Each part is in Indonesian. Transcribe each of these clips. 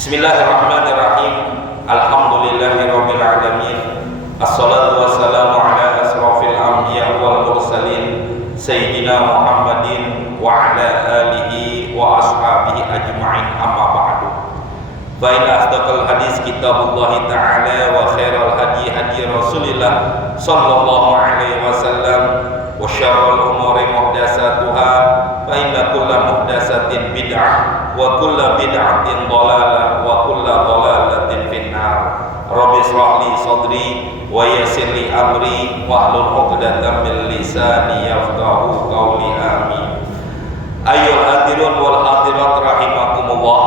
Bismillahirrahmanirrahim. Alhamdulillahirabbil alamin. Assalatu wassalamu ala asrofil anbiya wal mursalin sayyidina Muhammadin wa ala alihi wa ashabihi ajma'in, amma ba'du. Fa inna asdaqal hadis kitabullah ta'ala wa khairal hadi hadi Rasulillah sallallahu alaihi wasallam wa syarrul umuri muhdatsatuha fa inna kulla muhdatsatin bid'ah wa kulla bid'atin dhalalah wa kulla dhalalatin finnar. Rabbi shrah li sadri wa yassir li amri wahlul 'uqdatam min lisani yafqahu qawli. Amin. Ayyuhal hadirun wal hadirat rahimakumullah.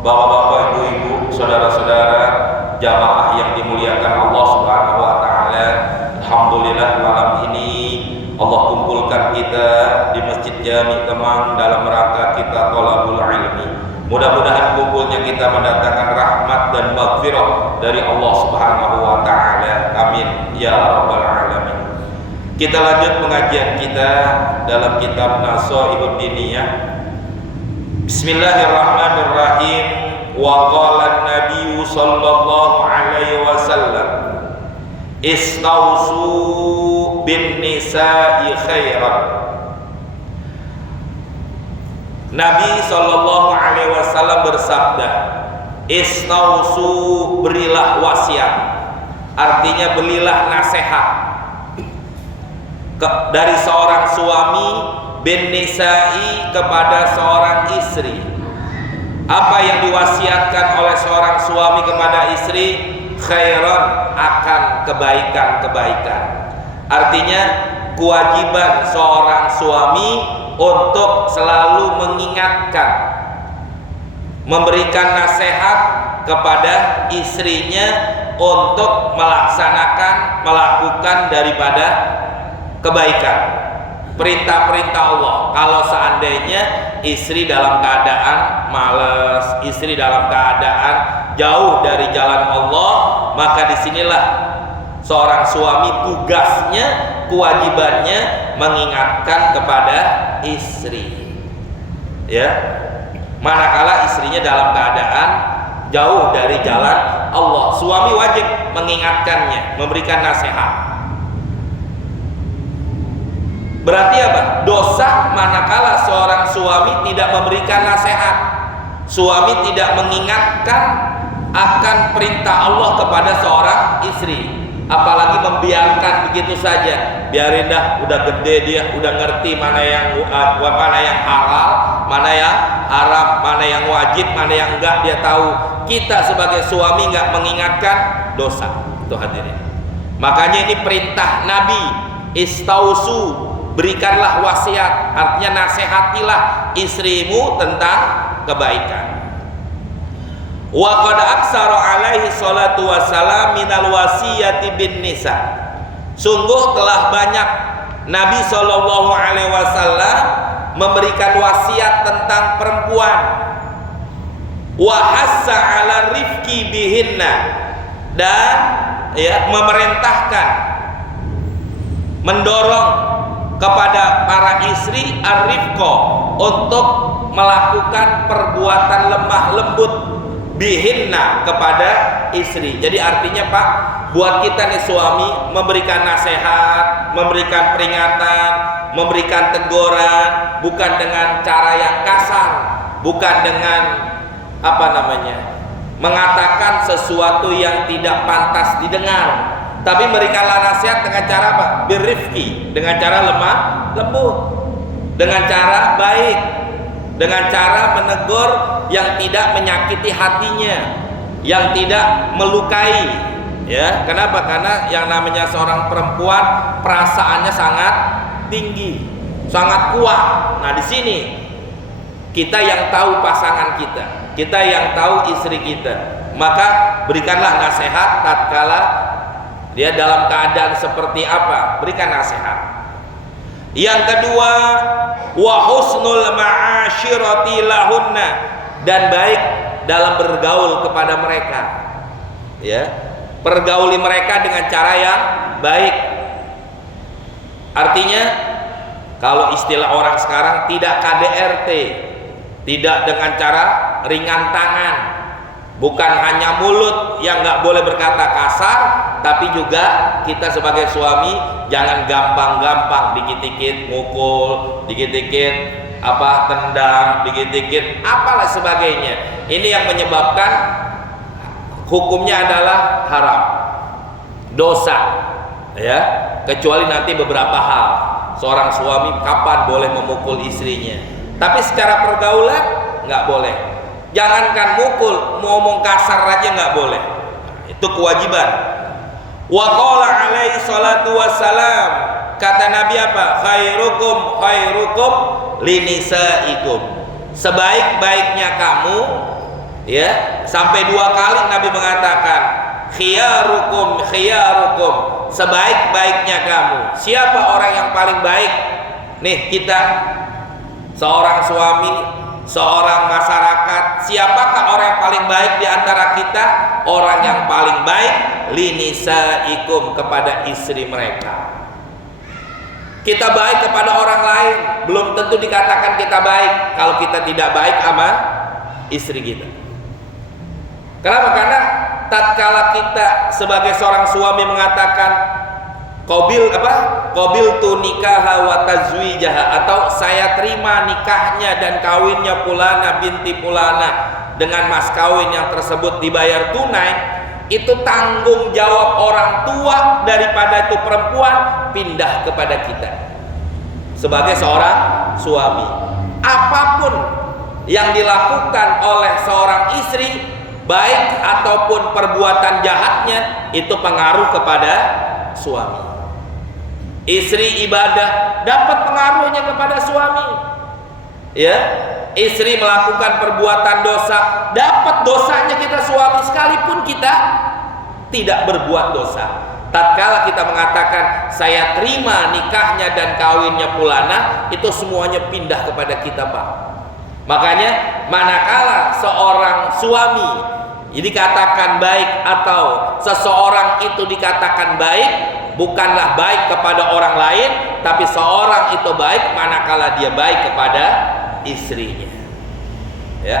Bapak-bapak, ibu-ibu, saudara-saudara, jamaah yang dimuliakan Allah Subhanahu wa taala. Alhamdulillah malam ini Allah kumpulkan kita di Masjid Jami Kemang dalam rangka kita thalabul ilmi. Mudah-mudahan kumpulnya kita mendatangkan rahmat dan maghfirah dari Allah Subhanahu wa taala. Amin ya rabbal alamin. Kita lanjut pengajian kita dalam kitab Nasaihud Diniyah. Bismillahirrahmanirrahim. Wa qala an-nabiy sallallahu alaihi wasallam istausu bin nisa'i khairan. Nabi sallallahu alaihi wasallam bersabda, istausu, berilah wasiat, artinya berilah nasihat dari seorang suami bin nisa'i kepada seorang istri. Apa yang diwasiatkan oleh seorang suami kepada istri? Khairan, akan kebaikan-kebaikan. Artinya kewajiban seorang suami untuk selalu mengingatkan, memberikan nasihat kepada istrinya untuk melakukan daripada kebaikan, perintah-perintah Allah. Kalau seandainya istri dalam keadaan malas, istri dalam keadaan jauh dari jalan Allah, maka disinilah seorang suami tugasnya, kewajibannya mengingatkan kepada istri. Ya, manakala istrinya dalam keadaan jauh dari jalan Allah, suami wajib mengingatkannya, memberikan nasihat. Berarti apa? Dosa manakala seorang suami tidak memberikan nasihat, suami tidak mengingatkan akan perintah Allah kepada seorang istri, apalagi membiarkan begitu saja. Biarin dah, udah gede dia, udah ngerti mana yang halal, mana yang haram, mana yang wajib, mana yang enggak, dia tahu. Kita sebagai suami enggak mengingatkan, dosa. Itu hadirin. Makanya ini perintah Nabi, istausu, berikanlah wasiat, artinya nasihatilah istrimu tentang kebaikan. Wa qad aksara alaihi salatu wassalam minal wasiyati bin nisa. Sungguh telah banyak Nabi sallallahu alaihi wasallam memberikan wasiat tentang perempuan. Wa hassa ala rifqi bihinna, dan memerintahkan, mendorong kepada para istri ar-rifqa untuk melakukan perbuatan lemah lembut bihinna kepada istri. Jadi artinya Pak, buat kita nih suami, memberikan nasihat, memberikan peringatan, memberikan teguran, bukan dengan cara yang kasar, bukan dengan mengatakan sesuatu yang tidak pantas didengar, tapi berikanlah nasihat dengan cara apa? Birrifqi, dengan cara lemah lembut, dengan cara baik, dengan cara menegur yang tidak menyakiti hatinya, yang tidak melukai. Ya, kenapa? Karena yang namanya seorang perempuan perasaannya sangat tinggi, sangat kuat. Nah, di sini kita yang tahu pasangan kita, kita yang tahu istri kita, maka berikanlah nasihat tatkala dia dalam keadaan seperti apa, berikan nasihat. Yang kedua, wa husnul ma'asyirati lahunna, dan baik dalam bergaul kepada mereka. Ya, pergauli mereka dengan cara yang baik. Artinya, kalau istilah orang sekarang, tidak KDRT, tidak dengan cara ringan tangan, Bukan hanya mulut yang nggak boleh berkata kasar, tapi juga kita sebagai suami jangan gampang-gampang dikit-dikit mukul, dikit-dikit tendang, dikit-dikit apalah sebagainya. Ini yang menyebabkan hukumnya adalah haram, dosa, ya. Kecuali nanti beberapa hal. Seorang suami kapan boleh memukul istrinya, tapi secara pergaulan nggak boleh. Jangankan mukul, ngomong kasar aja nggak boleh. Itu kewajiban. Wa qala alaihi salatu wassalam, kata Nabi apa? Khairukum linisaikum. Sebaik-baiknya kamu, ya, sampai 2 kali Nabi mengatakan khiyarukum. Sebaik-baiknya kamu. Siapa orang yang paling baik? Nih kita, seorang suami, seorang masyarakat, siapakah orang yang paling baik di antara kita? Orang yang paling baik linisaikum, kepada istri mereka. Kita baik kepada orang lain, belum tentu dikatakan kita baik kalau kita tidak baik sama istri kita. Kenapa? Karena tatkala kita sebagai seorang suami mengatakan qabil tu nikaha wa tazwijaha, atau saya terima nikahnya dan kawinnya Fulana binti Fulana dengan mas kawin yang tersebut dibayar tunai, itu tanggung jawab orang tua daripada itu perempuan pindah kepada kita sebagai seorang suami. Apapun yang dilakukan oleh seorang istri, baik ataupun perbuatan jahatnya, itu pengaruh kepada suami. Istri ibadah dapat pengaruhnya kepada suami, ya. Istri melakukan perbuatan dosa, dapat dosanya kita suami, sekalipun kita tidak berbuat dosa. Tatkala kita mengatakan saya terima nikahnya dan kawinnya Fulana, itu semuanya pindah kepada kita, Pak. Makanya manakala seorang suami dikatakan baik atau seseorang itu dikatakan baik, bukanlah baik kepada orang lain, tapi seorang itu baik manakala dia baik kepada istrinya. Ya,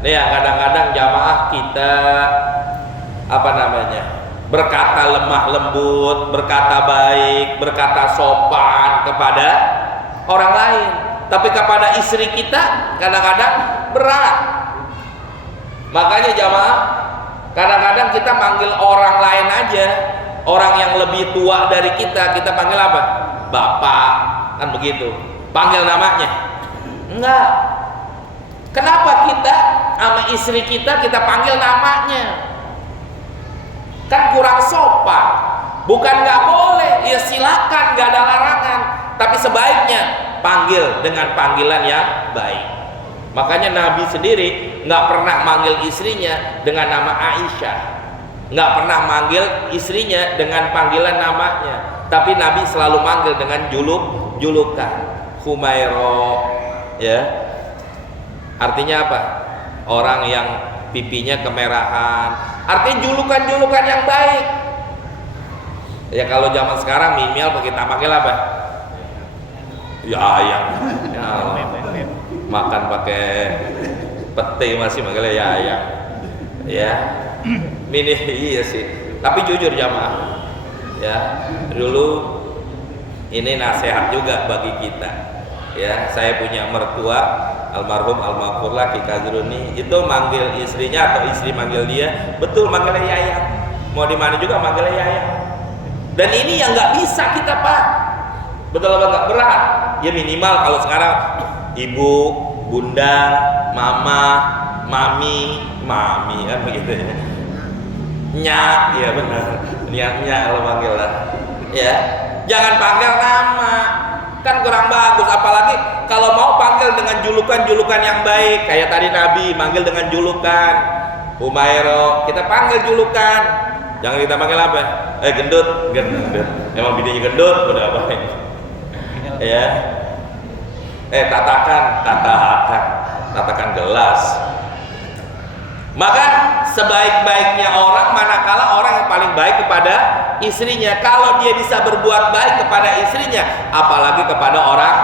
ini yang kadang-kadang jamaah kita berkata lemah lembut, berkata baik, berkata sopan kepada orang lain, tapi kepada istri kita kadang-kadang berat. Makanya jamaah, kadang-kadang kita manggil orang lain aja, orang yang lebih tua dari kita panggil apa? Bapak, kan begitu. Panggil namanya? Enggak. Kenapa kita sama istri kita panggil namanya? Kan kurang sopan. Bukan nggak boleh, ya silakan, nggak ada larangan. Tapi sebaiknya panggil dengan panggilan yang baik. Makanya Nabi sendiri nggak pernah manggil istrinya dengan nama Aisyah, nggak pernah manggil istrinya dengan panggilan namanya, tapi Nabi selalu manggil dengan julukan Humairo, ya. Artinya apa? Orang yang pipinya kemerahan. Artinya julukan-julukan yang baik. Ya kalau zaman sekarang mimial kita panggil apa? Ya ayam. Ya, makan pakai pete masih manggilnya ya ayam. Ya. Mini iya sih. Tapi jujur jamaah, ya, dulu ini nasihat juga bagi kita. Ya, saya punya mertua almarhum almarhumlah Ki Kazruni, itu manggil istrinya atau istri manggil dia, betul manggilnya Yayang. Mau di mana juga manggilnya Yayang. Dan ini yang nggak bisa kita, Pak. Betul apa nggak? Berat. Ya minimal kalau sekarang ibu, bunda, mama, mami kan begitu ya. Nyak, ya benar. Nyak kalau panggil lah. Ya, jangan panggil nama. Kan kurang bagus, apalagi kalau mau panggil dengan julukan-julukan yang baik, kayak tadi Nabi manggil dengan julukan Humairo, kita panggil julukan, jangan kita panggil apa? Gendut, emang bininya gendut, udah apa? Ya, tatakan gelas. Maka sebaik-baiknya orang manakala orang yang paling baik kepada istrinya. Kalau dia bisa berbuat baik kepada istrinya, apalagi kepada orang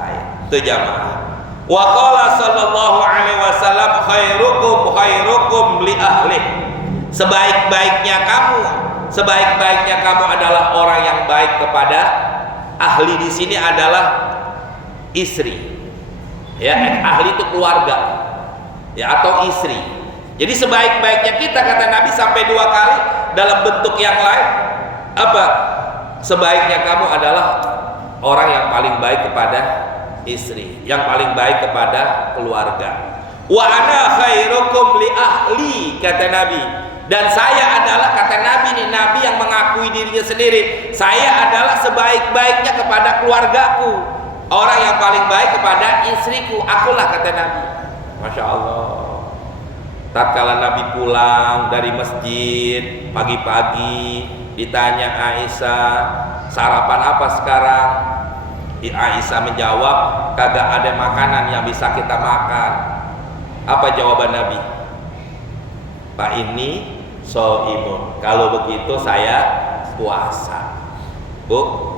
lain. Itu jamaah. Wa qala sallallahu alaihi wasallam khairukum li ahli boleh. Sebaik-baiknya kamu adalah orang yang baik kepada ahli. Di sini adalah istri. Ya, ahli itu keluarga. Ya, atau istri. Jadi sebaik-baiknya kita, kata Nabi sampai 2 kali dalam bentuk yang lain. Apa? Sebaiknya kamu adalah orang yang paling baik kepada istri, yang paling baik kepada keluarga. Wa ana khairukum li ahli, kata Nabi. Dan saya adalah, kata Nabi nih, Nabi yang mengakui dirinya sendiri, saya adalah sebaik-baiknya kepada keluargaku, orang yang paling baik kepada istriku, akulah, kata Nabi. Masya Allah. Tatkala Nabi pulang dari masjid pagi-pagi, ditanya Aisyah, sarapan apa sekarang? Aisyah menjawab, kagak ada makanan yang bisa kita makan. Apa jawaban Nabi? Pak ini soimun, kalau begitu saya puasa. Bu,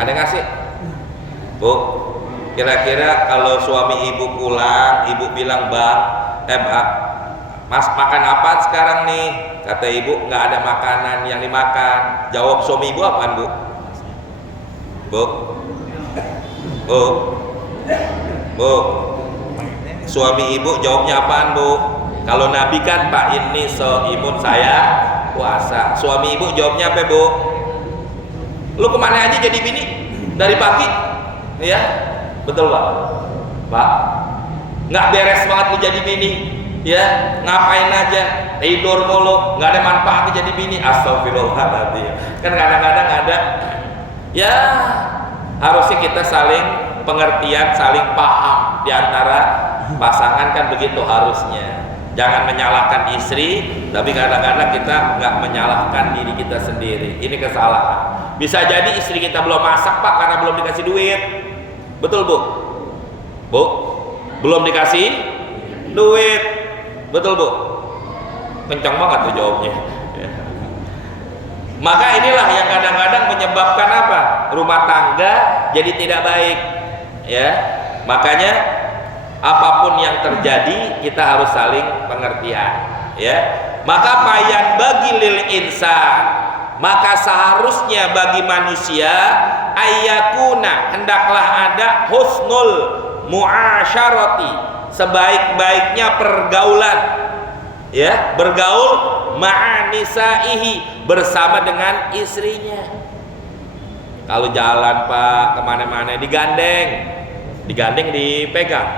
ada ngasih? Bu, kira-kira kalau suami ibu pulang, ibu bilang, Bang, Mas makan apa sekarang nih? Kata ibu, nggak ada makanan yang dimakan. Jawab suami ibu apaan, Bu? Bu, suami ibu jawabnya apaan, Bu? Kalau Nabi kan, Pak ini soimun, saya puasa. Suami ibu jawabnya apa, Bu? Lu kemana aja jadi bini dari pagi? Ya, betul Pak. Pak, nggak beres banget lu jadi bini. Ya, ngapain aja, tidur mulu, nggak ada manfaatnya jadi bini. Astagfirullahaladzim. Kan kadang-kadang ada. Ya, harusnya kita saling pengertian, saling paham di antara pasangan, kan begitu harusnya. Jangan menyalahkan istri, tapi kadang-kadang kita nggak menyalahkan diri kita sendiri. Ini kesalahan. Bisa jadi istri kita belum masak, Pak, karena belum dikasih duit. Betul, Bu? Bu, belum dikasih duit. Betul, Bu? Kencang banget tuh jawabnya. Maka inilah yang kadang-kadang menyebabkan apa? Rumah tangga jadi tidak baik. Ya, makanya apapun yang terjadi kita harus saling pengertian. Ya, maka payan bagi lil insan, maka seharusnya bagi manusia ayyakuna, hendaklah ada husnul muasyarati, sebaik-baiknya pergaulan. Ya, bergaul ma'anisaihi, bersama dengan istrinya. Kalau jalan, Pak, kemana-mana digandeng dipegang,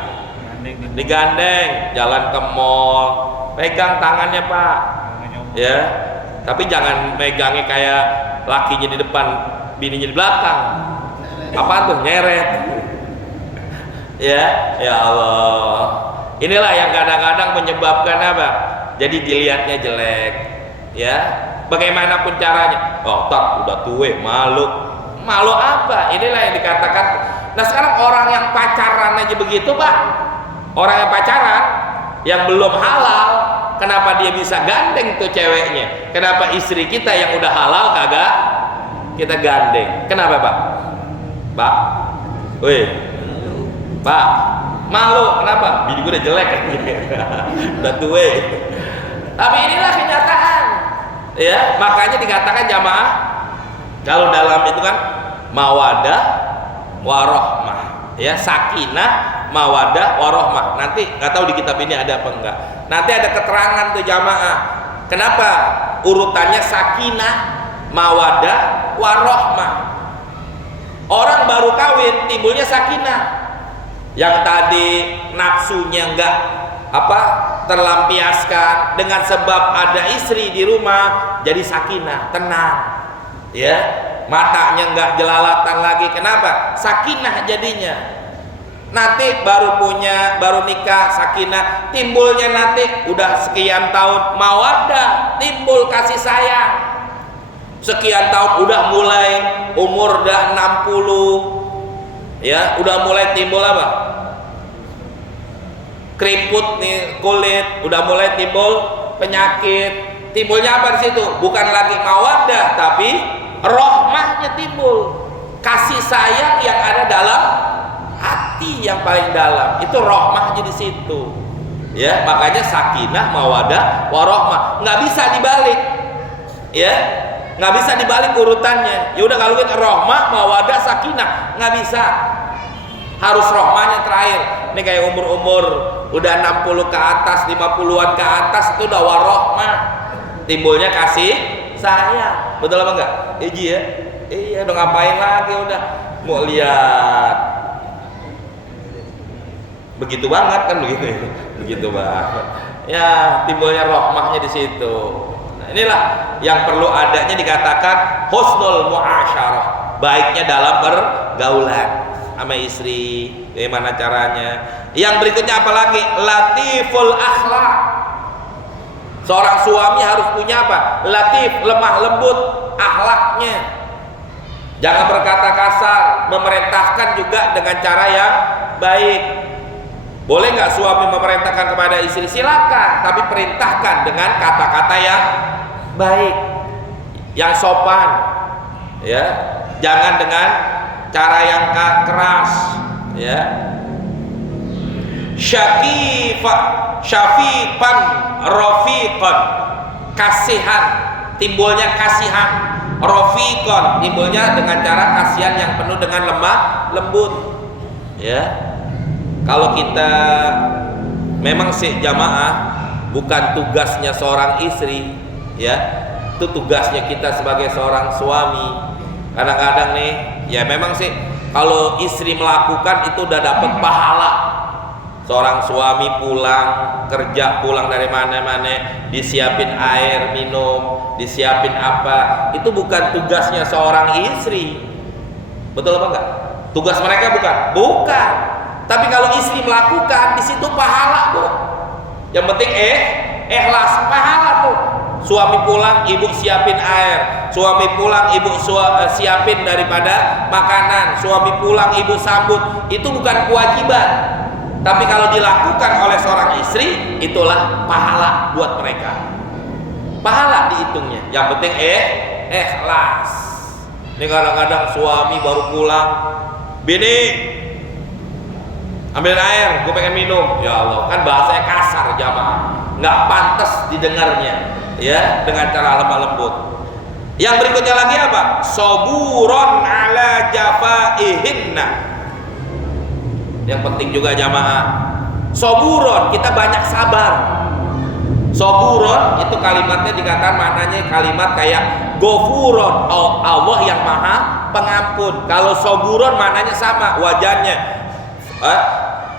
digandeng jalan ke mall, pegang tangannya, Pak. Ya, tapi jangan megangnya kayak lakinya di depan, bininya di belakang. Apa tuh, nyeret? Ya Allah. Inilah yang kadang-kadang menyebabkan apa? Jadi dilihatnya jelek. Ya, bagaimanapun caranya. Oh, tak udah tua, malu apa? Inilah yang dikatakan. Nah, sekarang orang yang pacaran aja begitu, Pak. Orang yang pacaran yang belum halal, kenapa dia bisa gandeng tuh ceweknya? Kenapa istri kita yang udah halal kagak kita gandeng? Kenapa, Pak? Pak, woi, Pak, malu kenapa? Bini gue udah jelek kan? Udah tua. Tapi inilah kenyataan. Ya, makanya dikatakan jamaah, kalau dalam itu kan mawadah warohmah, ya, sakinah, mawadah warohmah. Nanti nggak tahu di kitab ini ada apa enggak. Nanti ada keterangan tuh jamaah. Kenapa urutannya sakinah, mawadah, warohmah? Orang baru kawin timbulnya sakinah. Yang tadi nafsunya enggak terlampiaskan, dengan sebab ada istri di rumah jadi sakinah, tenang. Ya, matanya enggak jelalatan lagi. Kenapa? Sakinah jadinya. Nanti baru nikah sakinah, timbulnya nanti udah sekian tahun mawadah, timbul kasih sayang. Sekian tahun udah mulai umur udah 60, ya, udah mulai timbul apa? Keriput nih kulit, udah mulai timbul penyakit. Timbulnya apa di situ? Bukan lagi mawadah, tapi rohmahnya timbul. Kasih sayang yang ada dalam hati yang paling dalam, itu rohmahnya di situ. Ya, makanya sakinah, mawadah, warahmah. Nggak bisa dibalik. Ya, nggak bisa dibalik urutannya. Ya udah kalau gitu rahmah, mawadah, sakinah, nggak bisa. Harus rahmahnya terakhir. Ini kayak umur-umur udah 60 ke atas, 50-an ke atas itu udah warahmah. Timbulnya kasih sayang. Betul apa enggak? Iji ya? Iya, udah ngapain lagi udah mau lihat. Begitu banget kan begitu. Begitu banget. Ya, timbulnya rahmahnya di situ. Nah, inilah yang perlu adanya dikatakan husnul muasyarah. Baiknya dalam pergaulan sama istri, bagaimana caranya. Yang berikutnya apalagi? Latiful akhlak. Seorang suami harus punya apa? Latif, lemah lembut akhlaknya. Jangan berkata kasar, memerintahkan juga dengan cara yang baik. Boleh nggak suami memerintahkan kepada istri? Silakan, tapi perintahkan dengan kata-kata yang baik, yang sopan, ya. Jangan dengan cara yang keras, ya. Syafiqan rafiqan, kasihan, timbulnya kasihan. Rafiqan, timbulnya dengan cara kasihan yang penuh dengan lemah lembut, ya. Kalau kita memang sih jamaah, bukan tugasnya seorang istri, ya, itu tugasnya kita sebagai seorang suami. Kadang-kadang nih, ya memang sih kalau istri melakukan itu udah dapat pahala. Seorang suami pulang kerja, pulang dari mana-mana, disiapin air minum, disiapin apa, itu bukan tugasnya seorang istri. Betul apa enggak? Tugas mereka bukan? Bukan. Tapi kalau istri melakukan, di situ pahala, Bu. Yang penting ikhlas, pahala tuh. Suami pulang, ibu siapin air. Suami pulang, ibu siapin daripada makanan. Suami pulang, ibu sambut. Itu bukan kewajiban. Tapi kalau dilakukan oleh seorang istri, itulah pahala buat mereka. Pahala dihitungnya. Yang penting ikhlas. Ini kadang-kadang suami baru pulang, bini, ambil air, gue pengen minum. Ya Allah, kan bahasanya kasar jamaah, nggak pantas didengarnya, ya, dengan cara lemah lembut. Yang berikutnya lagi apa? Soburon ala jafaihinna. Yang penting juga jamaah, soburon, kita banyak sabar. Soburon itu kalimatnya dikatakan maknanya kalimat kayak gofuron, Allah yang maha pengampun. Kalau soburon maknanya sama wajannya,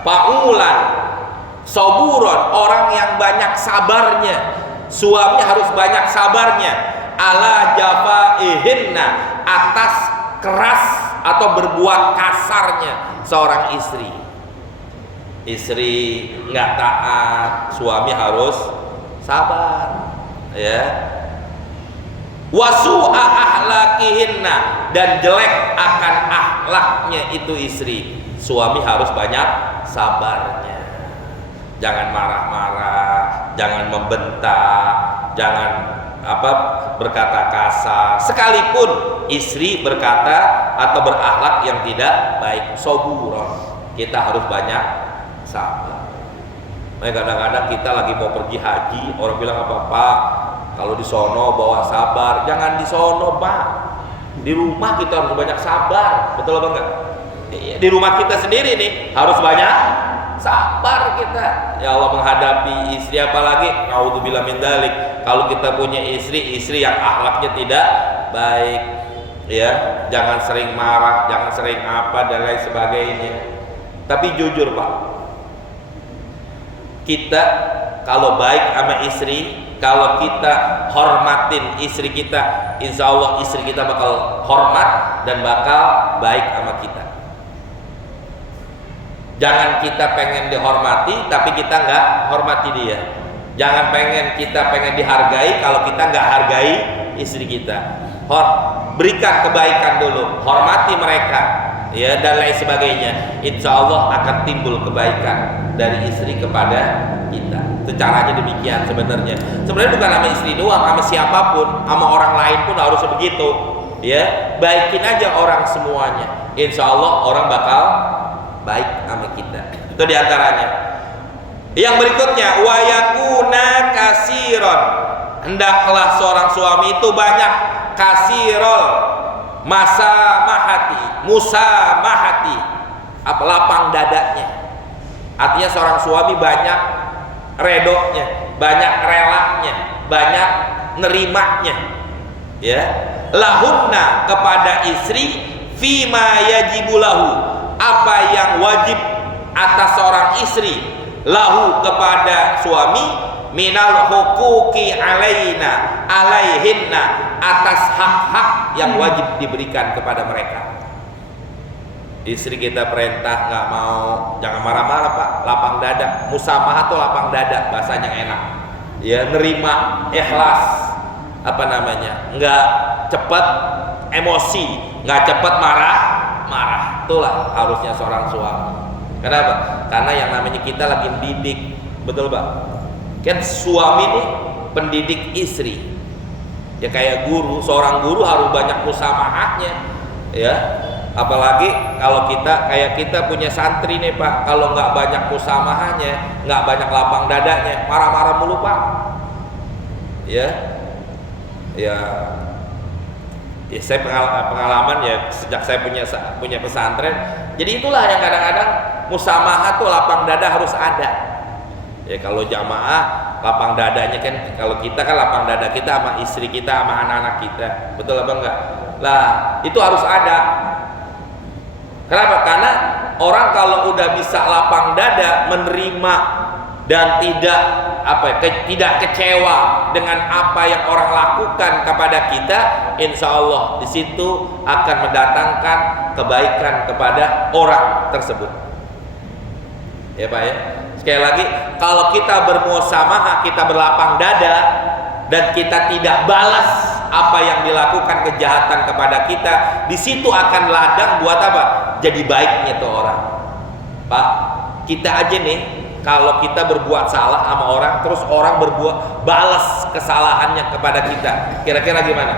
paulan. Soburon, orang yang banyak sabarnya. Suami harus banyak sabarnya. Ala jafaihinna, atas keras atau berbuat kasarnya seorang istri. Istri nggak taat, suami harus sabar, ya. Wasu'a ahlakihinna, dan jelek akan akhlaknya itu istri, suami harus banyak sabarnya. Jangan marah-marah, jangan membentak, jangan berkata kasar. Sekalipun istri berkata atau berakhlak yang tidak baik, soburon, kita harus banyak sabar. Kadang-kadang kita lagi mau pergi haji, orang bilang apa, kalau di sono bawa sabar. Jangan di sono, Pak. Di rumah kita harus banyak sabar. Betul apa enggak? Di rumah kita sendiri nih harus banyak sabar kita. Ya Allah, menghadapi istri, apalagi naudzubillah min dzalik, kalau kita punya istri yang akhlaknya tidak baik, ya, jangan sering marah, jangan sering apa dan lain sebagainya. Tapi jujur, Pak, kita kalau baik sama istri, kalau kita hormatin istri kita, insya Allah istri kita bakal hormat dan bakal baik sama kita. Jangan kita pengen dihormati tapi kita nggak hormati dia. Jangan kita pengen dihargai kalau kita nggak hargai istri kita. Berikan kebaikan dulu, hormati mereka, ya, dan lain sebagainya. Insya Allah akan timbul kebaikan dari istri kepada kita. Itu caranya demikian sebenarnya. Sebenarnya bukan sama istri doang, sama siapapun, sama orang lain pun harus begitu. Ya, baikin aja orang semuanya. Insya Allah orang bakal baik sama kita. Itu diantaranya. Yang berikutnya, wa yakuna kasiron, hendaklah seorang suami itu banyak kasirol musamahati, apa lapang dadanya. Artinya seorang suami banyak redonya, banyak relanya, banyak nerimanya, ya. Lahunna, kepada istri, fima yajibulahu, apa yang wajib atas seorang istri, lahu, kepada suami, minal hukuki alaihinna, atas hak-hak yang wajib diberikan kepada mereka. Istri kita perintah nggak mau, jangan marah-marah Pak, lapang dada. Musamahah tuh lapang dada, bahasanya enak, ya, nerima, ikhlas, apa namanya, nggak cepat emosi, nggak cepat marah. Itulah harusnya seorang suami. Kenapa? Karena yang namanya kita lagi mendidik, betul Pak? Kan suami nih pendidik istri, ya kayak guru. Seorang guru harus banyak musamahahnya, ya. Apalagi kalau kita punya santri nih Pak, kalau nggak banyak musamahahnya, nggak banyak lapang dadanya, marah-marah mulu Pak. Ya, saya pengalaman ya, sejak saya punya pesantren. Jadi itulah yang kadang-kadang musamahah tuh lapang dada harus ada. Ya kalau jamaah lapang dadanya kan, kalau kita kan lapang dada kita sama istri kita, sama anak-anak kita, betul apa enggak? Lah itu harus ada. Kenapa? Karena orang kalau udah bisa lapang dada, menerima dan tidak kecewa dengan apa yang orang lakukan kepada kita, insya Allah di situ akan mendatangkan kebaikan kepada orang tersebut. Ya Pak ya. Sekali lagi, kalau kita bermusamahah, kita berlapang dada, dan kita tidak balas apa yang dilakukan kejahatan kepada kita, di situ akan ladang buat apa? Jadi baiknya tuh orang. Pak, kita aja nih, kalau kita berbuat salah sama orang, terus orang balas kesalahannya kepada kita, kira-kira gimana?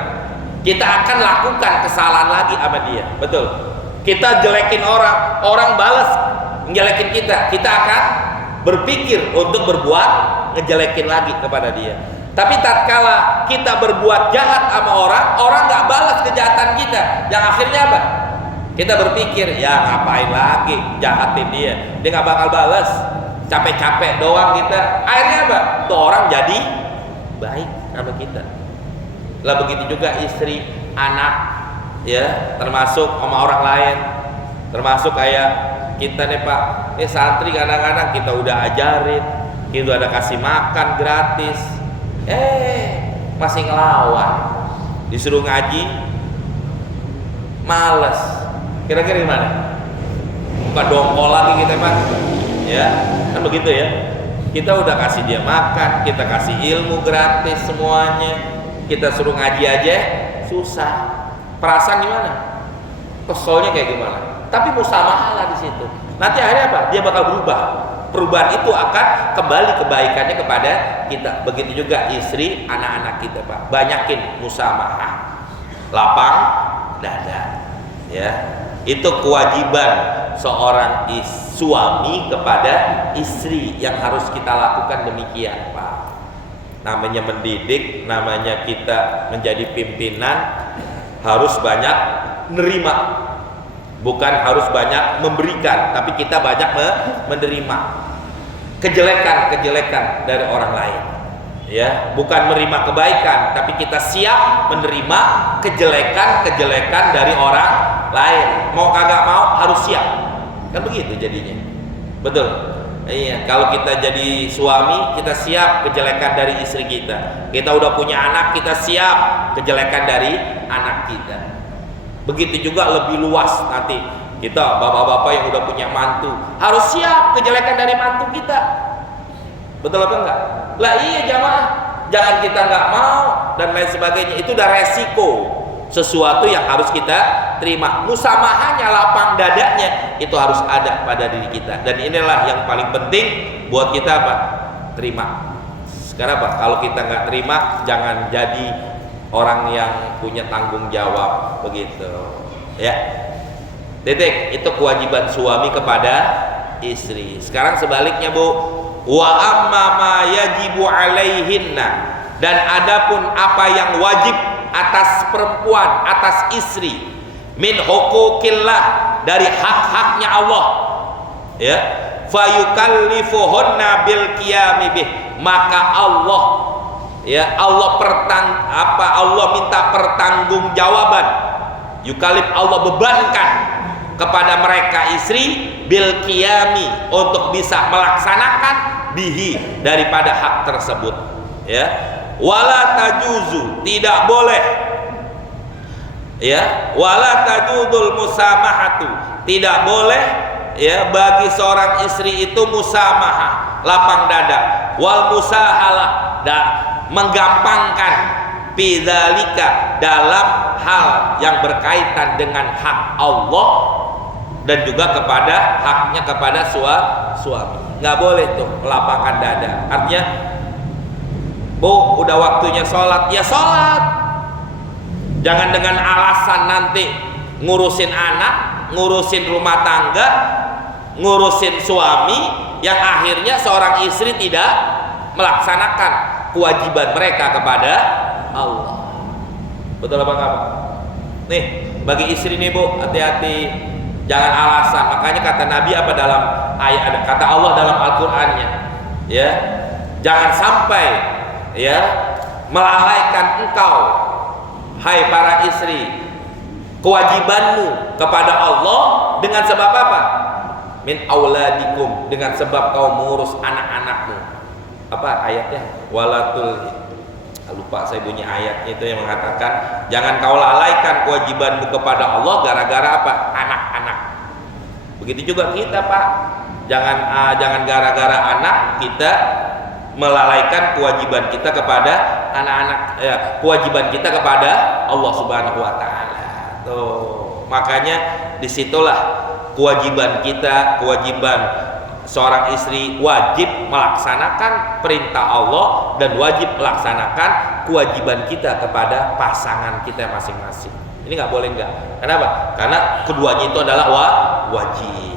Kita akan lakukan kesalahan lagi sama dia, betul? Kita jelekin orang balas ngejelekin kita akan berpikir untuk berbuat ngejelekin lagi kepada dia. Tapi tatkala kita berbuat jahat sama orang nggak balas kejahatan kita, yang akhirnya apa? Kita berpikir, ya ngapain lagi jahatin dia nggak bakal balas, capek-capek doang kita. Akhirnya apa? Tuh orang jadi baik sama kita. Lah begitu juga istri, anak, ya, termasuk sama orang lain, termasuk kayak kita nih Pak, ini santri kadang-kadang kita udah ajarin, kita udah kasih makan gratis, masih ngelawan, disuruh ngaji, males. Kira-kira gimana? Bukan dongkol lagi kita Pak, ya, kan begitu ya. Kita udah kasih dia makan, kita kasih ilmu gratis semuanya, kita suruh ngaji aja susah. Perasaan gimana? Keselnya kayak gimana? Tapi musamahah lah di situ. Nanti akhirnya apa? Dia bakal berubah. Perubahan itu akan kembali kebaikannya kepada kita. Begitu juga istri, anak-anak kita Pak. Banyakin musamahah, lapang dada. Ya, itu kewajiban seorang suami kepada istri yang harus kita lakukan demikian Pak. Namanya mendidik, namanya kita menjadi pimpinan, harus banyak nerima. Bukan harus banyak memberikan, tapi kita banyak menerima kejelekan dari orang lain. Ya, bukan menerima kebaikan, tapi kita siap menerima kejelekan dari orang lain. Mau kagak mau harus siap. Kan begitu jadinya. Betul. Iya, kalau kita jadi suami, kita siap kejelekan dari istri kita. Kita udah punya anak, kita siap kejelekan dari anak kita. Begitu juga lebih luas nanti kita bapak-bapak yang udah punya mantu harus siap kejelekan dari mantu kita. Betul apa enggak? Lah iya jamaah, jangan kita nggak mau dan lain sebagainya. Itu udah resiko, sesuatu yang harus kita terima. Musamahahnya, lapang dadanya itu harus ada pada diri kita. Dan inilah yang paling penting buat kita apa? Terima. Sekarang apa? Kalau kita nggak terima, jangan jadi orang yang punya tanggung jawab, begitu ya. Titik. Itu kewajiban suami kepada istri. Sekarang sebaliknya Bu, Wa amma ma yajibu alaihinna, dan adapun apa yang wajib atas perempuan, atas istri, min hukukillah, dari hak-haknya Allah, ya, fayukallifuhunna bil qiyami bih, maka Allah, ya, Allah minta pertanggungjawaban, yukalif, Allah bebankan kepada mereka istri, bil qiyami, untuk bisa melaksanakan bihi, daripada hak tersebut, ya. Wala tajuzu, tidak boleh, ya, wala tajudul musamahatu, tidak boleh, ya, bagi seorang istri itu musamahah, lapang dada, wal musahalah, dan menggampangkan, bidzalika, dalam hal yang berkaitan dengan hak Allah dan juga kepada haknya kepada suami. Nggak boleh tuh melapangkan dada. Artinya, Bu, udah waktunya sholat, ya sholat. Jangan dengan alasan nanti ngurusin anak, ngurusin rumah tangga, ngurusin suami, yang akhirnya seorang istri tidak melaksanakan kewajiban mereka kepada Allah. Betul apa enggak? Nih, bagi istri nih Bu, hati-hati, jangan alasan. Makanya kata Nabi apa dalam ayat, kata Allah dalam Al-Qur'annya, ya, jangan sampai, ya, melalaikan engkau, hai para istri, kewajibanmu kepada Allah dengan sebab apa? Min auladikum, dengan sebab kau mengurus anak-anakmu. Apa ayatnya? Walatul, lupa saya bunyi ayatnya itu yang mengatakan jangan kau lalaikan kewajibanmu kepada Allah gara-gara apa? Anak-anak. Begitu juga kita, Pak. Jangan gara-gara anak kita melalaikan kewajiban kita kepada anak-anak, ya, kewajiban kita kepada Allah Subhanahu wa taala. Tuh, makanya disitulah kewajiban kita, kewajiban seorang istri wajib melaksanakan perintah Allah dan wajib melaksanakan kewajiban kita kepada pasangan kita masing-masing. Ini nggak boleh nggak. Kenapa? Karena keduanya itu adalah wajib.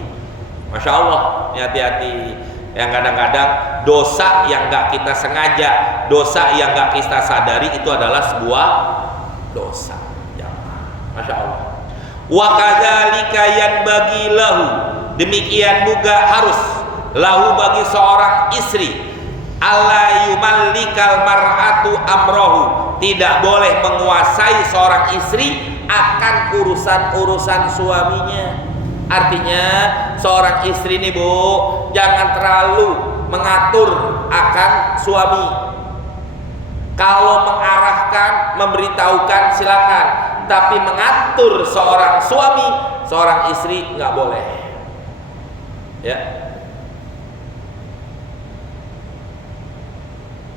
Masya Allah, hati-hati. Yang kadang-kadang dosa yang nggak kita sengaja, dosa yang nggak kita sadari itu adalah sebuah dosa. Ya, Masya Allah. Wa kadzalika yanbaghi lahu, demikian juga harus lahu bagi seorang istri, alla yumallikal mar'atu amrohu, tidak boleh menguasai seorang istri akan urusan-urusan suaminya. Artinya seorang istri nih Bu, jangan terlalu mengatur akan suami. Kalau mengarahkan, memberitahukan silakan, tapi mengatur seorang suami, seorang istri nggak boleh. Ya.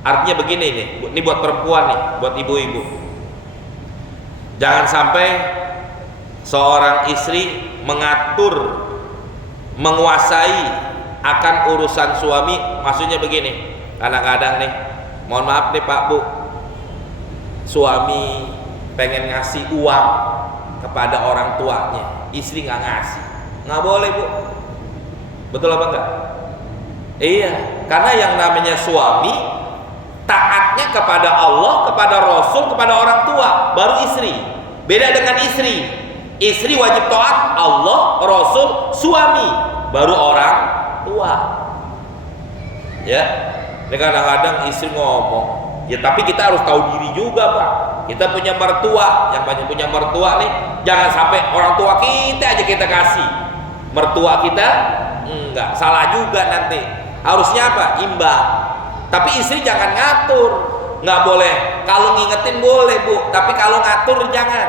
Artinya begini nih, ini buat perempuan nih, buat ibu-ibu. Jangan sampai seorang istri mengatur, menguasai akan urusan suami. Maksudnya begini, kadang-kadang nih, mohon maaf nih Pak Bu, suami pengen ngasih uang kepada orang tuanya, istri nggak ngasih, nggak boleh Bu. Betul apa enggak? Iya, karena yang namanya suami taatnya kepada Allah, kepada Rasul, kepada orang tua, baru istri. Beda dengan istri. Istri wajib taat Allah, Rasul, suami, baru orang tua. Ya, ini kadang-kadang istri ngomong, ya tapi kita harus tahu diri juga Pak. Kita punya mertua, yang banyak punya mertua nih, jangan sampai orang tua kita aja kita kasih, mertua kita enggak, salah juga nanti. Harusnya apa? Imbang. Tapi istri jangan ngatur, nggak boleh. Kalau ngingetin boleh Bu, tapi kalau ngatur jangan.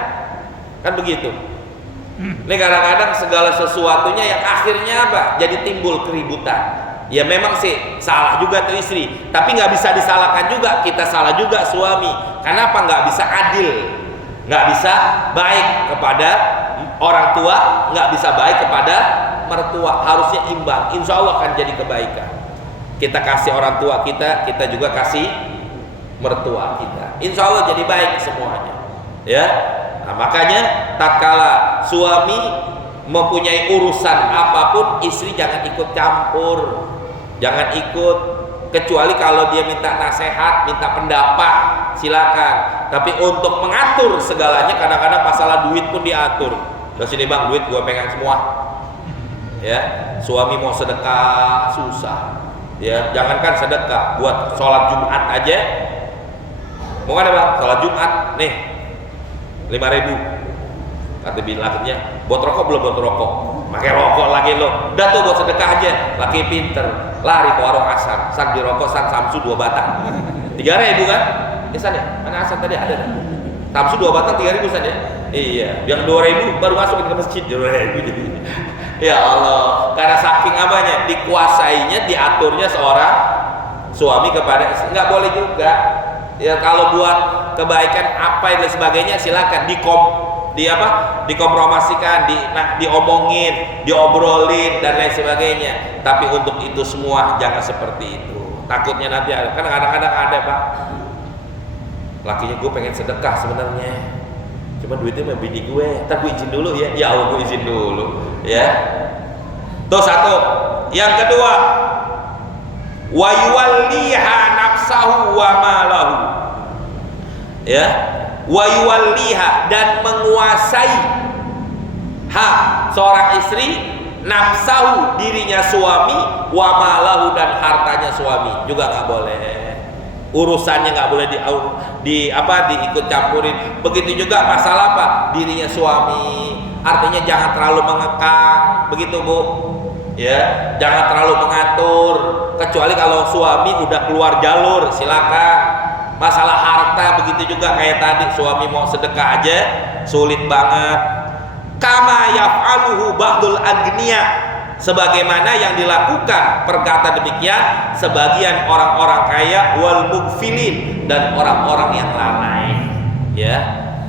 Kan begitu. Ini kadang-kadang segala sesuatunya yang akhirnya apa? Jadi timbul keributan. Ya memang sih salah juga tuh istri, tapi nggak bisa disalahkan juga, kita salah juga suami. Kenapa nggak bisa adil? Nggak bisa baik kepada orang tua, nggak bisa baik kepada mertua. Harusnya imbang. Insya Allah akan jadi kebaikan. Kita kasih orang tua kita, kita juga kasih mertua kita. Insya Allah jadi baik semuanya. Ya. Nah, makanya tatkala suami mempunyai urusan apapun, istri jangan ikut campur. jangan ikut, kecuali kalau dia minta nasihat, minta pendapat, silakan. Tapi untuk mengatur segalanya, kadang-kadang masalah duit pun diatur. Udah sini bang, duit gua pegang semua. Ya, suami mau sedekah susah. Ya, jangankan sedekah, buat sholat Jumat aja. Mau kan bang, sholat Jumat nih 5.000. Kata bilangnya, buat rokok belum? Buat rokok, pakai rokok lagi lo. Udah tuh buat sedekah aja. Laki pinter, lari ke warung Hasan, san di rokok, san Samsu 2 batang, 3.000 kan? San ya, mana Hasan tadi ada? Samsu 2 batang 3.000 san ya? Iya, yang 2.000 baru masukin ke masjid 2.000 jadi. Ya Allah, karena saking apanya, dikuasainya, diaturnya seorang suami kepada istri. Nggak boleh juga. Ya kalau buat kebaikan apa dan sebagainya silakan dikompromasikan, diomongin, diobrolin dan lain sebagainya. Tapi untuk itu semua jangan seperti itu. Takutnya nanti kan kadang-kadang ada pak, lakinya gue pengen sedekah sebenarnya, cuma duitnya sama bini gue, ntar gue izin dulu ya. Ya Allah, gue izin dulu ya. Tuh satu. Yang kedua, wa yuwalliha nafsahu wa malahu. Ya, wa yuwalliha, dan menguasai seorang istri, nafsahu, dirinya suami, wa malahu, dan hartanya suami juga nggak boleh. Urusannya nggak boleh diikut campurin. Begitu juga masalah apa, dirinya suami, artinya jangan terlalu mengekang, begitu bu. Ya, jangan terlalu mengatur, kecuali kalau suami udah keluar jalur silakan. Masalah harta begitu juga kayak tadi, suami mau sedekah aja sulit banget. Kama yaf'aluhu ba'dul agniya, sebagaimana yang dilakukan perkata demikian sebagian orang-orang kaya, wal mukfilin, dan orang-orang yang lalai. Ya,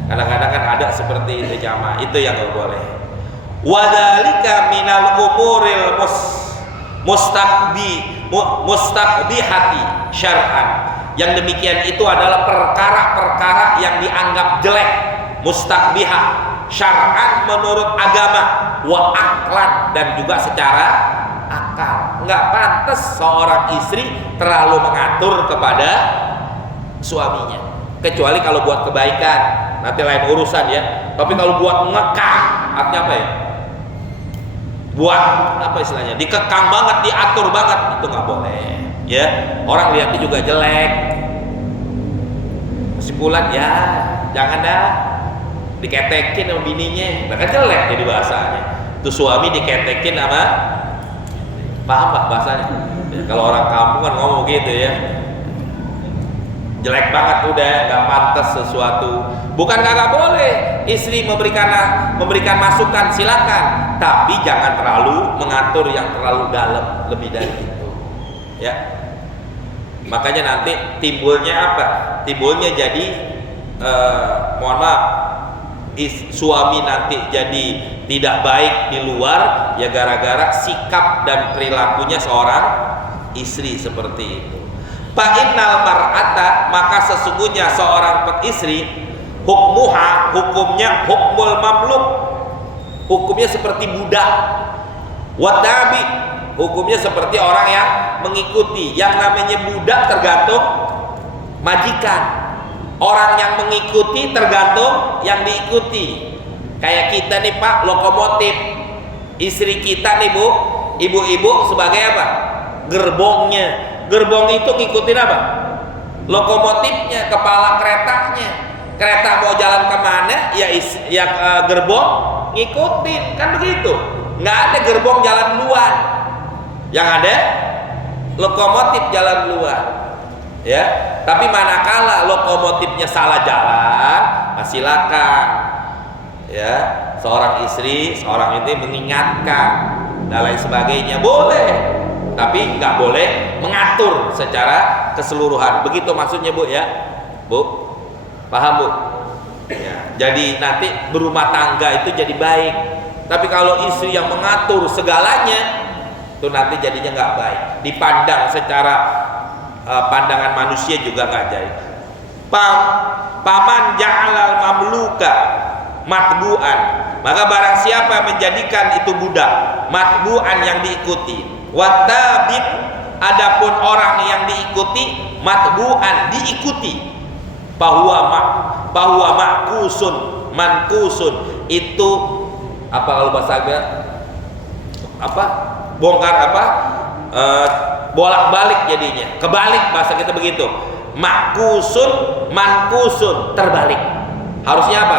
kadang-kadang kan ada seperti itu jamaah, itu yang nggak boleh. Wadzalika minal umuril mustaqbihati syar'an. Yang demikian itu adalah perkara-perkara yang dianggap jelek, mustaqbihah syar'an menurut agama, wa aklan, dan juga secara akal. Nggak pantas seorang istri terlalu mengatur kepada suaminya, kecuali kalau buat kebaikan, nanti lain urusan ya. Tapi kalau buat ngekang, artinya apa ya? Buat apa istilahnya? Dikekang banget, diatur banget, itu nggak boleh. Ya, orang lihatnya juga jelek. Kesimpulan ya, jangan dah diketekin sama bininya, bahkan jelek jadi bahasanya. Itu suami diketekin sama, paham pak bahasanya? Ya, kalau orang kampung kan ngomong gitu ya, jelek banget, udah nggak pantas sesuatu. Bukan nggak boleh istri memberikan masukan, silakan, tapi jangan terlalu mengatur yang terlalu dalam, lebih dari itu. Ya, makanya nanti timbulnya apa? Timbulnya jadi mohon maaf, suami nanti jadi tidak baik di luar ya gara-gara sikap dan perilakunya seorang istri seperti itu. Fa'innal mar'ata, maka sesungguhnya seorang istri, hukumnya hukmul mamluk, hukumnya seperti budak. Watabi, hukumnya seperti orang yang mengikuti. Yang namanya budak tergantung majikan, orang yang mengikuti tergantung yang diikuti. Kayak kita nih pak, lokomotif. Istri kita nih bu, ibu-ibu sebagai apa? Gerbongnya. Gerbong itu ngikutin apa? Lokomotifnya, kepala keretanya. Kereta mau jalan kemana ya, gerbong ngikutin, kan begitu. Nggak ada gerbong jalan duluan, yang ada lokomotif jalan duluan. Ya, tapi manakala lokomotifnya salah jalan, silakan ya seorang istri, seorang ini mengingatkan dan lain sebagainya, boleh, tapi nggak boleh mengatur secara keseluruhan. Begitu maksudnya bu ya, bu. Paham bu? Ya, jadi nanti berumah tangga itu jadi baik. Tapi kalau istri yang mengatur segalanya, itu nanti jadinya nggak baik. Dipandang secara pandangan manusia juga nggak baik. Paman ja'alal mamluka matbu'an, maka barang siapa menjadikan itu budak matbu'an yang diikuti, wattabi' mengikuti, matbu'an diikuti, bahwa ma'kusun, mankusun itu apa kalau bahasa Arabnya apa, bongkar apa, bolak-balik jadinya, kebalik bahasa kita begitu. Ma'kusun, mankusun, terbalik. Harusnya apa?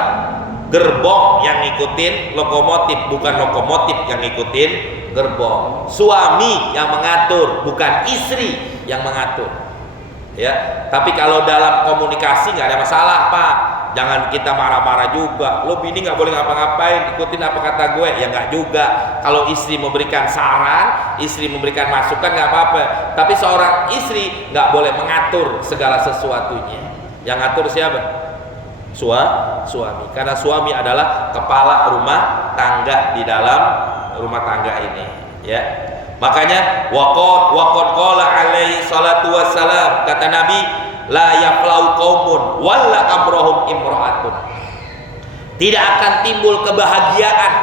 Gerbong yang ngikutin lokomotif, bukan lokomotif yang ngikutin gerbong. Suami yang mengatur, bukan istri yang mengatur. Ya, tapi kalau dalam komunikasi nggak ada masalah, Pak. Jangan kita marah-marah juga. Lo bini nggak boleh ngapa-ngapain, ikutin apa kata gue. Ya nggak juga. Kalau istri memberikan saran, istri memberikan masukan nggak apa-apa. Tapi seorang istri nggak boleh mengatur segala sesuatunya. Yang ngatur siapa? Suami. Karena suami adalah kepala rumah tangga di dalam rumah tangga ini. Ya. Makanya waqad qala alaihi salatu wassalam, kata Nabi, la yaflau qaumun walla amrohum imra'atun. Tidak akan timbul kebahagiaan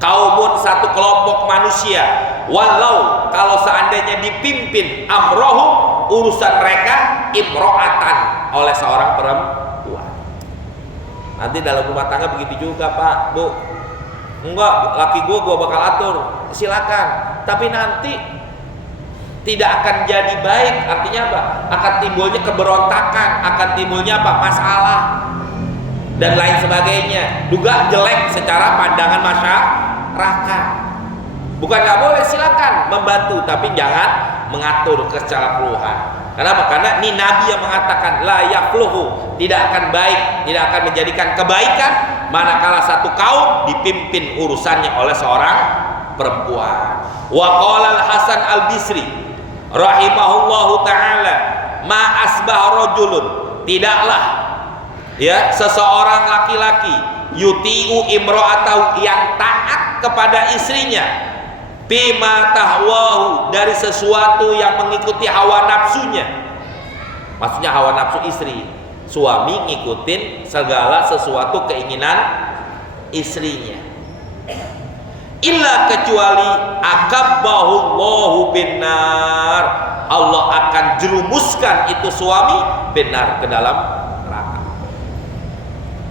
kaumun, satu kelompok manusia, walau kalau seandainya dipimpin amrohum, urusan mereka, imra'atan, oleh seorang perempuan. Nanti dalam rumah tangga begitu juga, Pak, Bu. Enggak, laki gua bakal atur, silakan. Tapi nanti tidak akan jadi baik. Artinya apa? Akan timbulnya keberontakan, akan timbulnya apa? Masalah dan lain sebagainya. Juga jelek secara pandangan masyarakat. Bukan nggak boleh, silakan membantu, tapi jangan mengatur secara keseluruhan. Kenapa? Karena ini Nabi yang mengatakan la yafluhu, tidak akan baik, tidak akan menjadikan kebaikan manakala satu kaum dipimpin urusannya oleh seorang perempuan. Wa qala Al-Hasan Al-Bisri rahimahullahu taala, ma asbah rajulun, tidaklah ya seseorang laki-laki yuti'u imra'atahu, yang taat kepada istrinya, bima tahwahu, dari sesuatu yang mengikuti hawa nafsunya. Maksudnya hawa nafsu istri. Suami ngikutin segala sesuatu keinginan istrinya. Illa kecuali akabbahullahu binar, Allah akan jerumuskan itu suami benar ke dalam neraka.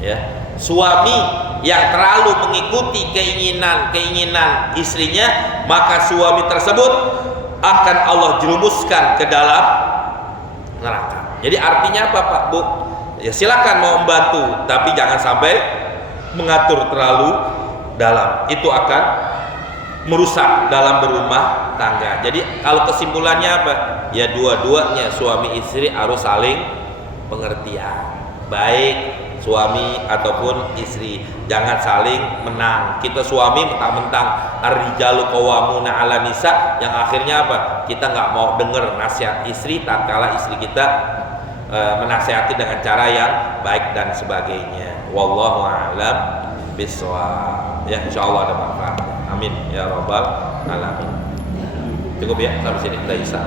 Ya, suami yang terlalu mengikuti keinginan istrinya, maka suami tersebut akan Allah jerumuskan ke dalam neraka. Jadi artinya apa, Pak, Bu? Ya silakan mau membantu, tapi jangan sampai mengatur terlalu dalam. Itu akan merusak dalam berumah tangga. Jadi kalau kesimpulannya apa? Ya dua-duanya, suami istri harus saling pengertian. Baik suami ataupun istri, jangan saling menang. Kita suami mentang-mentang ar-rijalu qawwamuna 'ala nisa, yang akhirnya apa? Kita nggak mau dengar nasihat istri tatkala istri kita menasihati dengan cara yang baik dan sebagainya. Wallahu a'lam bishawab. Ya, insyaallah ada manfaat. Amin ya rabbal alamin. Cukup ya, sampai sini kita isya.